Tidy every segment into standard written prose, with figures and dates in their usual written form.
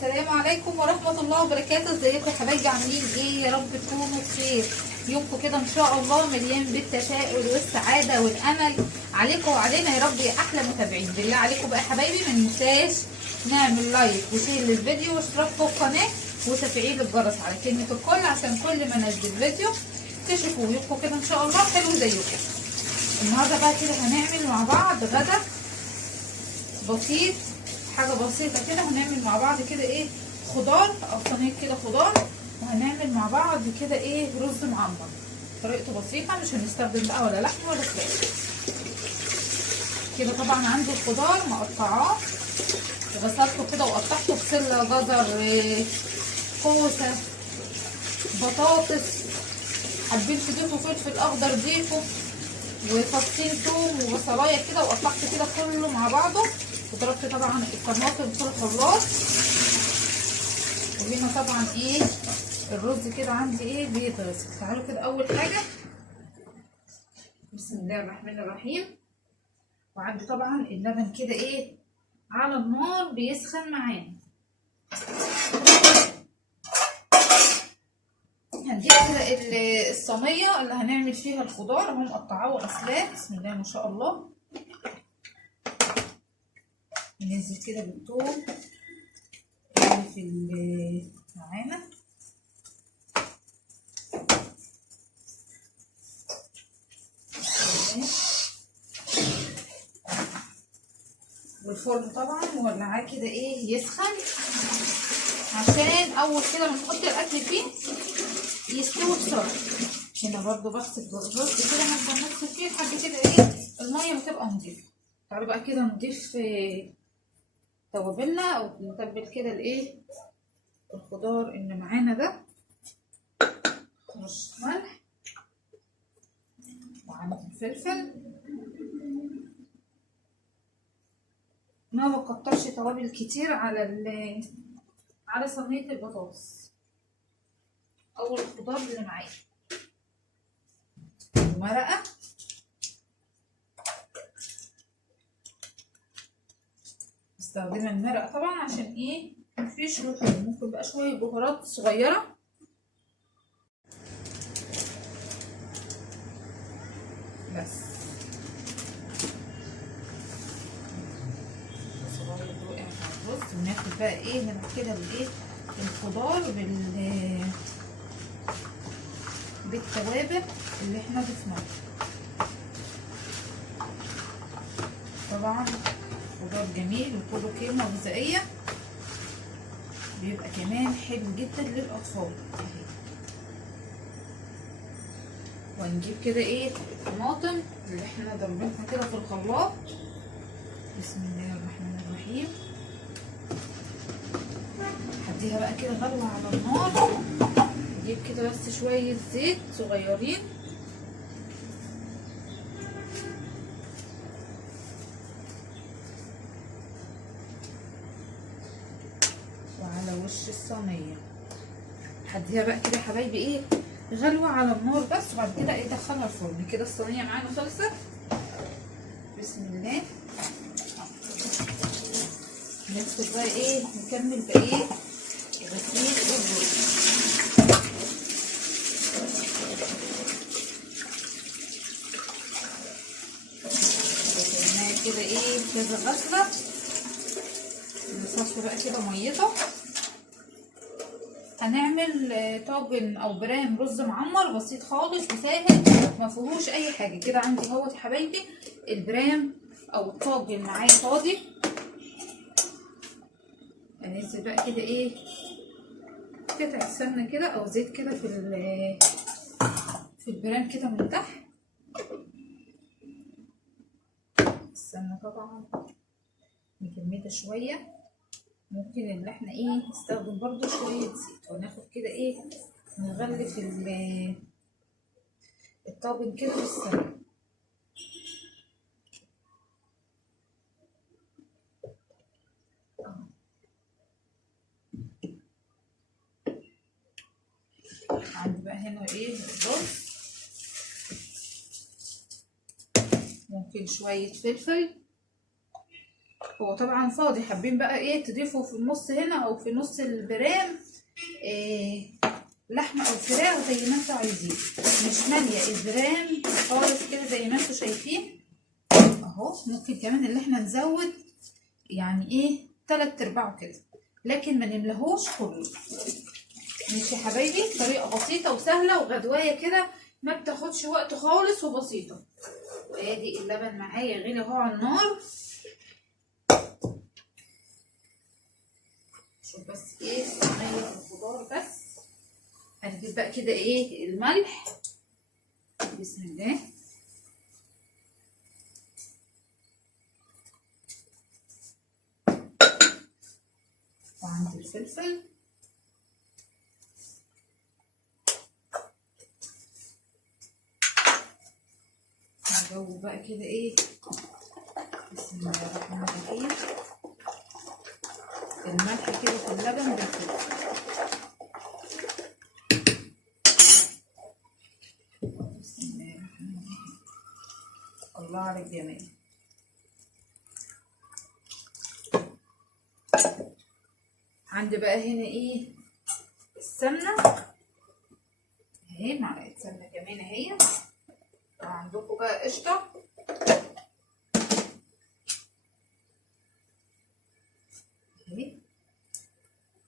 السلام عليكم ورحمة الله وبركاته. ازيكم يا حبايبي؟ عاملين ايه؟ يا رب تكونوا بخير. يومكم كده ان شاء الله مليان بالتفاؤل والسعادة والامل عليكم وعلينا يا رب يا احلى متابعين. بالله عليكم بقى يا حبايبي ما ننساش نعمل لايك وشير للفيديو واشتراك في القناة وتفعيل الجرس على كلمة الكل عشان كل ما انزل فيديو تشوفوا يومكم كده ان شاء الله حلو زي كده. النهارده بقى كده هنعمل مع بعض غدا بسيط، حاجه بسيطه كده. هنعمل مع بعض كده ايه خضار او صينيه كده خضار، وهنعمل مع بعض كده ايه رز معمر. طريقته بسيطه، مش هنستخدم بقى ولا لحم ولا فراخ. كده طبعا عندي الخضار مقطعاه وغسلته كده وقطعته بسله، جزر، كوسه، بطاطس. حابين تضيفوا فلفل اخضر ضيفوا، وفصين توم وبصلايه كده، وقطعت كده كله مع بعضه. وضربت طبعا الطماطم في الخلاط. وهنا طبعا ايه الرز كده عندي ايه بيتغسل. تعالوا كده اول حاجه بسم الله الرحمن الرحيم. وعندي طبعا اللبن كده ايه على النار بيسخن معانا. هنجيب كده الصينيه اللي هنعمل فيها الخضار اهو مقطعاه وغسلاه. بسم الله ما شاء الله. ننزل كده بالثوم في معانا، والفرن طبعا مولعاه كده ايه يسخن عشان اول كده ما نحط الاكل فيه يستوي بسرعه. هنا برضو بغسل الرز كده، هنفضل نغسل فيه لحد كده ايه الميه بتبقى نضيفه. تعالوا بقى كده نضيف توابلنا او نتبل كده الايه الخضار اللي معانا ده. رش ملح وعندي الفلفل. ما بكترش توابل كتير على صينيه البطاطس او الخضار اللي معايا. ومرقه استخدم المرقه طبعا عشان ايه مفيش لحوم. ممكن بقى شويه بهارات صغيره بس. وناخد بقى ايه هنا كده بالايه الخضار بالتوابل اللي احنا ضفناها. طبعا خضار جميل وكله قيمه غذائيه، بيبقى كمان حلو جدا للاطفال. ونجيب كده ايه الطماطم اللي احنا ضربينها كده في الخلاط. بسم الله الرحمن الرحيم. هديها بقى كده غلوه على النار. نجيب كده بس شويه زيت صغيرين وعلى وش الصينيه. هديها بقى كده يا حبايبي ايه غلوه على النار بس، وبعد كده ايه ادخلها الفرن. كده الصينيه معانا خلصت. بسم الله. ندخل بقى ايه نكمل بايه غسيل الرز. غسلناه كده ايه كذا غسله. نصفي بقى كده ميته. هنعمل طاجن او برام رز معمر بسيط خالص وسهل ما فيهوش اي حاجه. كده عندي اهوت يا حبايبي البرام او الطاجن معايا فاضي. هننزل بقى كده ايه قطعه سمنه كده او زيت كده في البرام كده من تحت. السمنه طبعا مكمده شويه، ممكن ان احنا ايه نستخدم برضو شويه زيت. وناخد كده ايه نغلف الطاجن كده بالسمنه. عندي بقى هنا ايه الرز، ممكن شويه فلفل هو طبعا فاضي، حابين بقى ايه تضيفوا في النص هنا او في نص البرام لحمه او فراخ زي ما انتوا عايزين. مش ماليه البرام خالص كده زي ما انتوا شايفين اهو. ممكن كمان اللي احنا نزود يعني ايه 3/4 كده، لكن ما نملهوش كله. ماشي يا حبايبي، طريقه بسيطه وسهله وغدوايه كده، ما بتاخدش وقت خالص وبسيطه. وادي اللبن معايا غلي اهو على النار. شوف بس ايه صينيه الخضار بس. هنجيب بقى كده ايه الملح، بسم الله. وعندي الفلفل، هجوب بقى كده ايه بسم الله الرحمن الرحيم الملح كده في اللبن بالفلفل. بسم الله الرحمن الرحيم، الله على الجمال. عندي بقى هنا ايه السمنه اهي، معلقه سمنه كمان اهي. عندكم بقى قشطه اهي،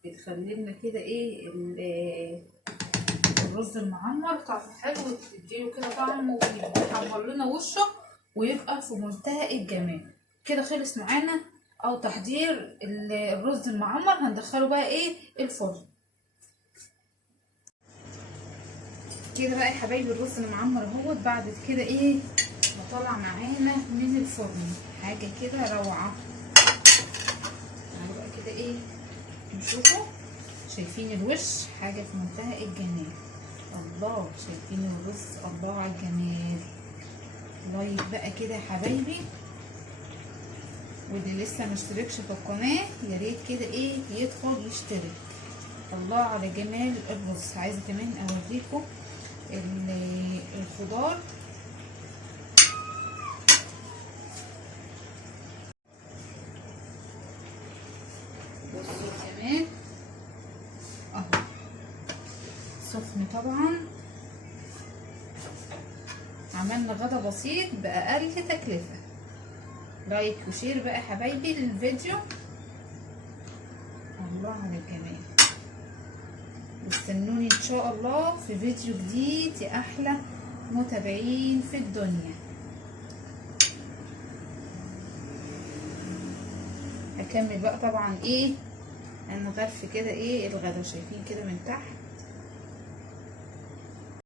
بتخلي لنا كده ايه الرز المعمر طعمه حلو، وتديله كده طعم ويحمر لنا وشه ويبقى في منتهى الجمال. كده خلص معانا او تحضير الرز المعمر. هندخله بقى ايه الفرن. كده بقى يا حبايبي الرز المعمر اهوت بعد كده ايه بطلع معانا من الفرن حاجه كده روعه. تعالوا بقى كده ايه نشوفه. شايفين الوش حاجه في منتهى الجمال. الله، شايفين الرز؟ الله على الجمال. لايك بقى كده يا حبايبي، واللي لسه مشتركش في القناه يا ريت كده ايه يدخل يشترك. الله على جمال الرز. عايزه كمان اوريكم الخضار. بصوا كمان اهو سخن طبعا. عملنا غدا بسيط بأقل تكلفة. لايك وشير بقى يا حبايبي للفيديو. الله على الجمال. واستنوني ان شاء الله في فيديو جديد يا احلى متابعين في الدنيا. هكمل بقى طبعا ايه هنغرف كده ايه الغدا. شايفين كده من تحت